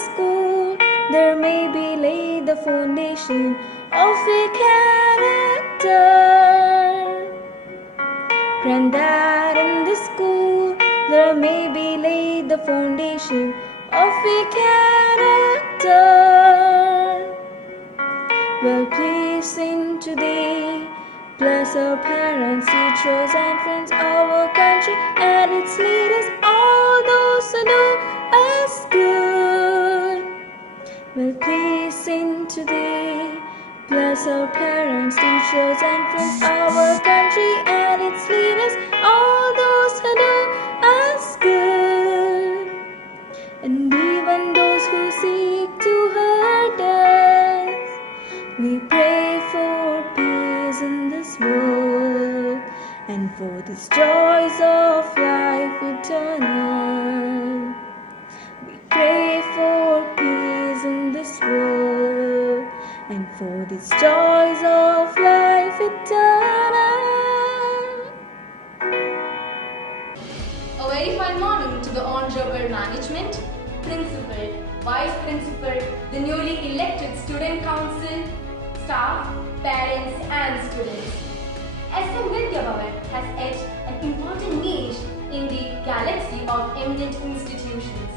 school, there may be laid the foundation of a character. Granddad, in the school, there may be laid the foundation of a character. Well, please sing today. Bless our parents, teachers, and friends, our country and its leaders, all those who do us good. Well, please sing today. Bless our parents, teachers, and friends, our country and its leaders, all those who do us good. And even those who seek to hurt us, we pray for peace in this world and for these joys of life eternal. We pray for peace in this world and for these joys of life eternal. A very fine morning to the honorable management, principal, vice principal, the newly elected student council, staff, parents and students. SNVB has etched an important niche in the galaxy of eminent institutions.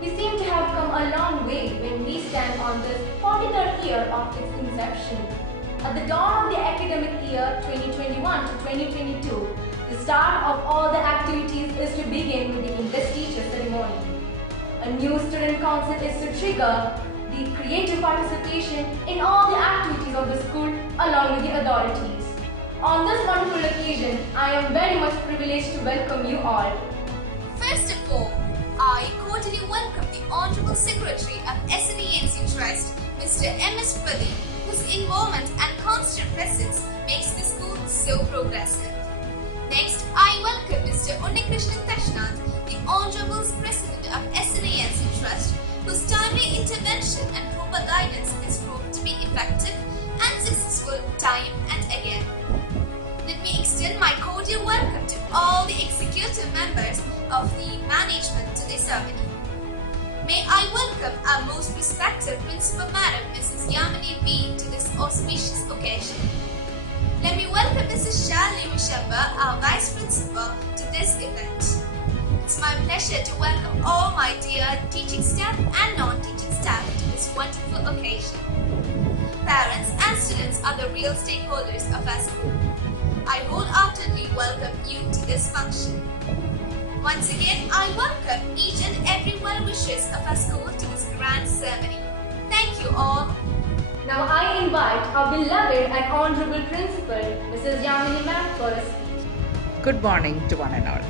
We seem to have come a long way when we stand on this 43rd year of its inception. At the dawn of the academic year 2021 to 2022, the start of all the activities is to begin with the Investiture ceremony. A new student council is to trigger the creative participation in all the activities of the school along with the authorities. On this wonderful occasion, I am very much privileged to welcome you all. First of all, I cordially welcome the Honorable Secretary of SNVB Trust, Mr. M.S. Padi, whose involvement and constant presence makes the school so progressive. Next, I welcome Mr. Unnikrishnan Tashnand, the Honorable President of SNVB Trust, whose timely intervention and proper guidance has proved to be effective and successful time and again. Let me extend my cordial welcome to all the executive members of the management to this ceremony. May I welcome our most respected Principal Madam, Mrs. Yamini B, to this auspicious occasion. Let me welcome Mrs. Shalini Mishamba, our Vice Principal, to this event. It's my pleasure to welcome all my dear teaching staff and non-teaching staff to this wonderful occasion. Parents and students are the real stakeholders of our school. I wholeheartedly welcome you to this function. Once again, I welcome each and every well-wishers of our school to this grand ceremony. Thank you all. Now I invite our beloved and honorable principal, Mrs. Yamini ma'am, for a speech. Good morning to one and all.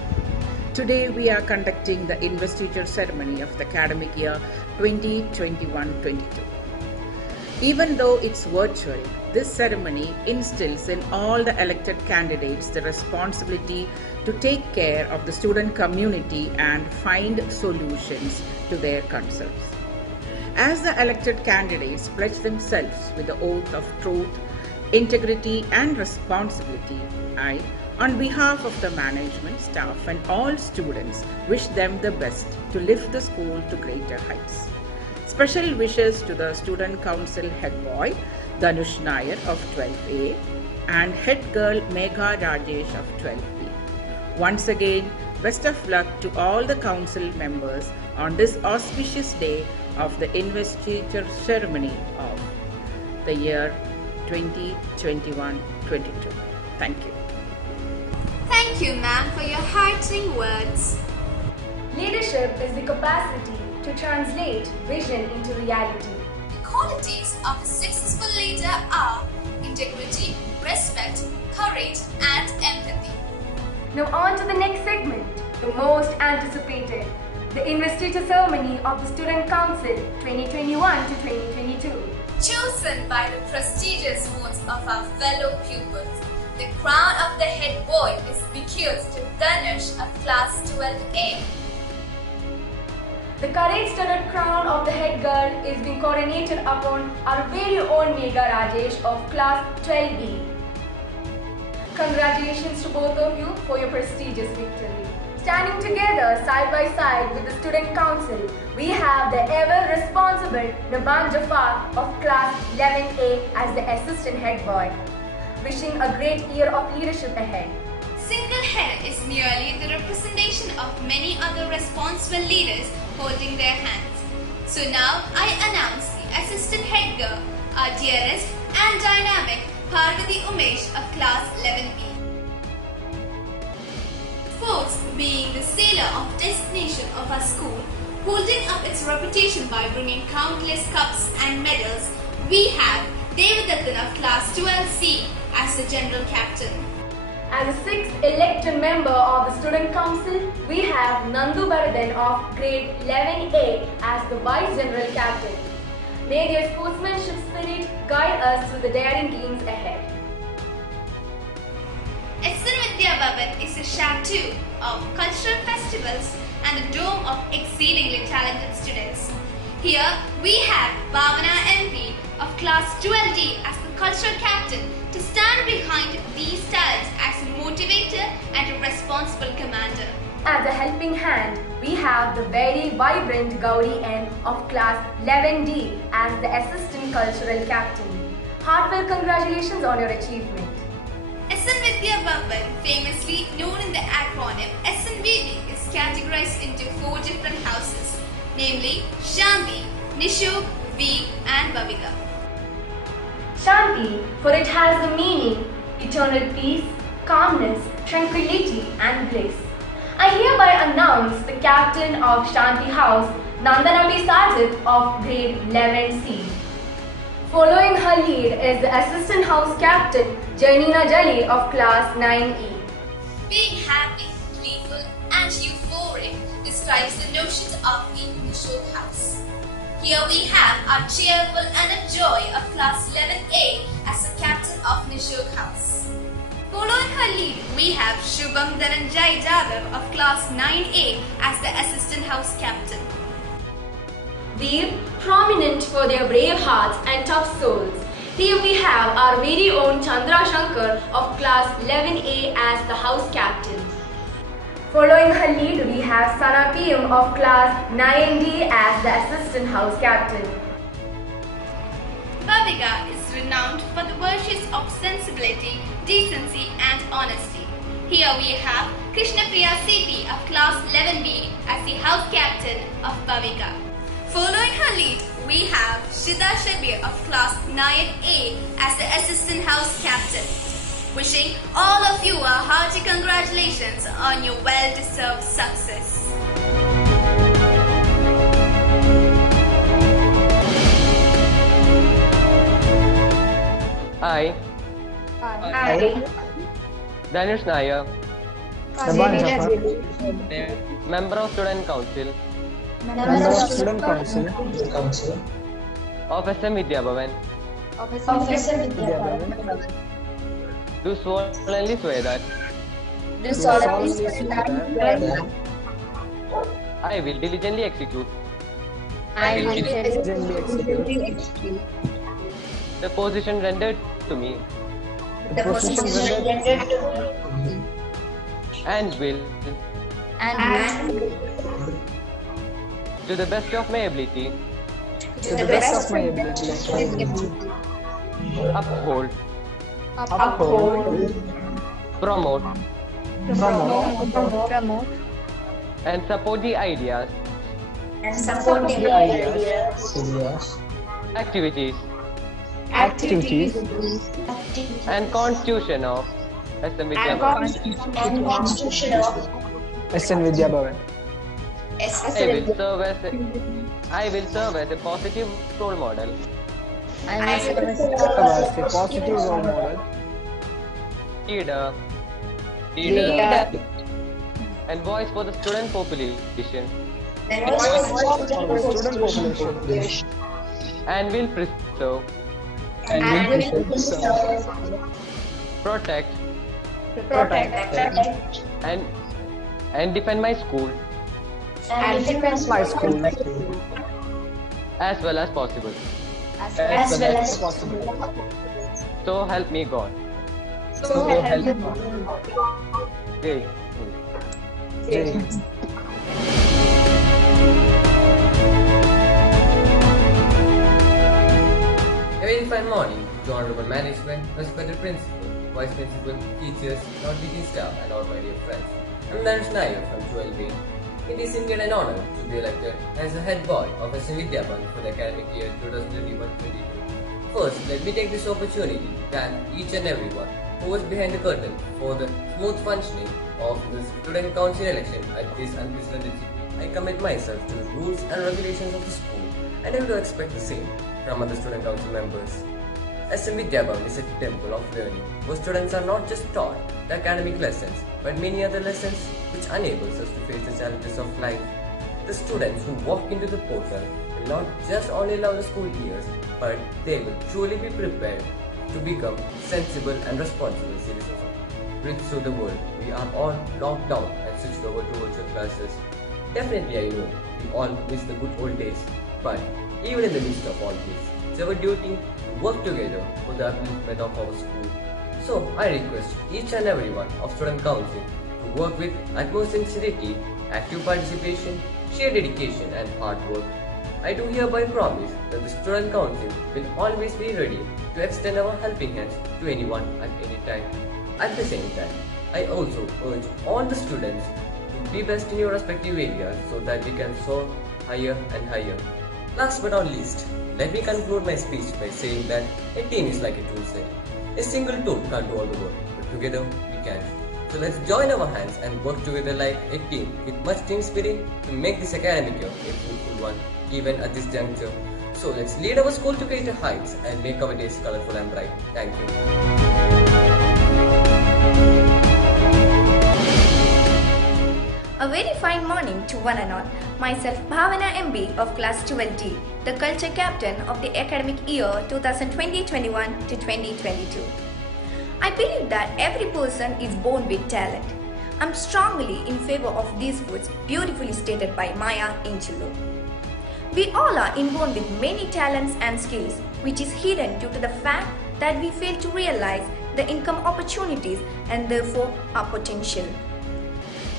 Today we are conducting the investiture ceremony of the academic year 2021-22. Even though it's virtual, this ceremony instills in all the elected candidates the responsibility to take care of the student community and find solutions to their concerns. As the elected candidates pledge themselves with the oath of truth, integrity and responsibility, I, on behalf of the management, staff and all students, wish them the best to lift the school to greater heights. Special wishes to the Student Council Head Boy, Dhanush Nair of 12A and Head Girl Megha Rajesh of 12B. Once again, best of luck to all the council members on this auspicious day of the investiture ceremony of the year 2021-22. Thank you. Thank you, ma'am, for your heartening words. Leadership is the capacity to translate vision into reality. The qualities of a successful leader are integrity, respect, courage, and empathy. Now on to the next segment, the most anticipated, the investiture ceremony of the Student Council 2021 to 2022. Chosen by the prestigious votes of our fellow pupils, the crown of the head boy is bequeathed to Dhanush of class 12A. The courage-studded crown of the head girl is being coronated upon our very own Megha Rajesh of class 12B. Congratulations to both of you for your prestigious victory. Standing together side by side with the student council, we have the ever-responsible Naban Jafar of class 11A as the assistant head boy. Wishing a great year of leadership ahead. Single head is merely the representation of many other responsible leaders holding their hands. So now I announce the assistant head girl, our dearest and dynamic Parvati Umesh of class 11B. Sports being the sailor of destination of our school, holding up its reputation by bringing countless cups and medals, we have Devadatta of class 12C as the general captain. As the sixth elected member of the student council, we have Nandu Baradan of grade 11A as the vice general captain. May their sportsmanship spirit guide us through the daring games ahead. SNVB is a chateau of cultural festivals and a dome of exceedingly talented students. Here we have Bhavana MP of class 12D as the cultural captain to stand behind these talents as a motivator and a responsible commander. As a helping hand, we have the very vibrant Gauri N of class 11D as the assistant cultural captain. Heartfelt congratulations on your achievement. SNVB, famously known in the acronym SNVB, is categorized into 4 different houses, namely Shanti, Nishuk, V and Bhavika. Shanti, for it has the meaning eternal peace, calmness, tranquility and bliss. I hereby announce the captain of Shanti House, Nandanabi Sajid of grade 11C. Following her lead is the assistant house captain, Janina Jali of class 9E. Being happy, playful and euphoric describes the notions of the Nishuk house. Here we have our cheerful and a joy of class 11A as the captain of Nishuk house. Following her lead, we have Shubham Dhananjay Jadhav of class 9A as the assistant house captain. These prominent for their brave hearts and tough souls. Here we have our very own Chandra Shankar of class 11A as the house captain. Following her lead, we have Sana PM of class 9D as the assistant house captain. Bhavika is renowned for the virtues of sensibility, decency and honesty. Here we have Krishnapriya CP of class 11B as the house captain of Bhavika. Following her lead, we have Shida Shabir of class 9A as the assistant house captain. Wishing all of you a hearty congratulations on your well-deserved success. Hi, Hi. Danish Nair, Member of Student Council of SM Vidya Bhavan. Do solemnly swear that I will diligently execute the position rendered to me and will to the best of my ability uphold, promote and support the ideas, activities and constitution of SM Vidya Bhavan. I will serve as a positive role model leader and voice for the student population and will preserve protect and defend my school as well as possible. So help me God. Okay. Jai. A very fine morning to honorable management, respected principal, vice principal, teachers, non-teaching staff, and all my dear friends. I'm Naresh Nair from 12B. It is indeed an honor to be elected as the head boy of SNVB for the academic year 2021-22. First, let me take this opportunity to thank each and everyone who was behind the curtain for the smooth functioning of the student council election at this unprecedented city. I commit myself to the rules and regulations of the school, and I would expect the same from other student council members. SNVB is a temple of learning, where students are not just taught the academic lessons, but many other lessons which enables us to face the challenges of life. The students who walk into the portal will not just only love the school years, but they will truly be prepared to become sensible and responsible citizens of bridge through the world. We are all locked down and switched over to virtual classes. Definitely I know we all miss the good old days, but even in the midst of all this, it's our duty to work together for the upliftment of our school. So I request each and every one of student council to work with utmost sincerity, active participation, sheer dedication and hard work. I do hereby promise that the student council will always be ready to extend our helping hands to anyone at any time. At the same time, I also urge all the students to be best in your respective areas so that we can soar higher and higher. Last but not least, let me conclude my speech by saying that a team is like a tool set. A single tool can't do all the work, but together we can. So let's join our hands and work together like a team with much team spirit to make this academic year a fruitful one, even at this juncture. So let's lead our school to greater heights and make our days colorful and bright. Thank you. A very fine morning to one and all. Myself Bhavana MB of class 12D, the culture captain of the academic year 2020-21 to 2022. I believe that every person is born with talent. I'm strongly in favor of these words beautifully stated by Maya Angelou. We all are inborn with many talents and skills which is hidden due to the fact that we fail to realize the income opportunities and therefore our potential.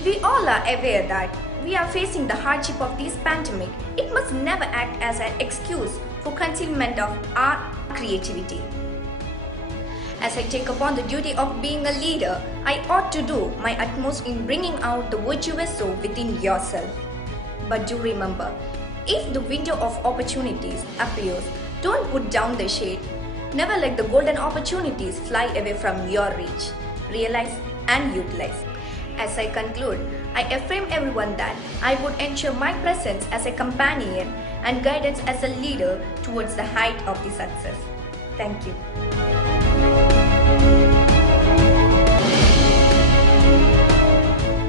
We all are aware that we are facing the hardship of this pandemic. It must never act as an excuse for concealment of our creativity. As I take upon the duty of being a leader, I ought to do my utmost in bringing out the virtuous soul within yourself. But do remember, if the window of opportunities appears, don't put down the shade. Never let the golden opportunities fly away from your reach. Realize and utilize. As I conclude, I affirm everyone that I would ensure my presence as a companion and guidance as a leader towards the height of the success. Thank you.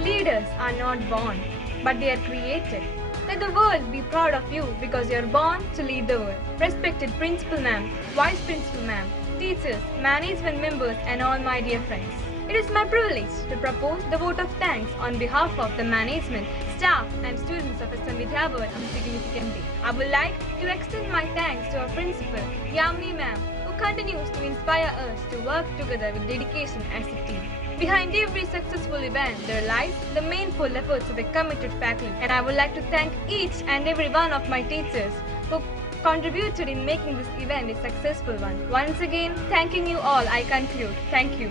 Leaders are not born, but they are created. Let the world be proud of you because you are born to lead the world. Respected Principal Ma'am, Vice Principal Ma'am, teachers, management members and all my dear friends. It is my privilege to propose the vote of thanks on behalf of the management, staff and students of SNVB on a significant day. I would like to extend my thanks to our principal, Yamini Ma'am, who continues to inspire us to work together with dedication as a team. Behind every successful event, there lies the mainful efforts of a committed faculty, and I would like to thank each and every one of my teachers who contributed in making this event a successful one. Once again, thanking you all, I conclude. Thank you.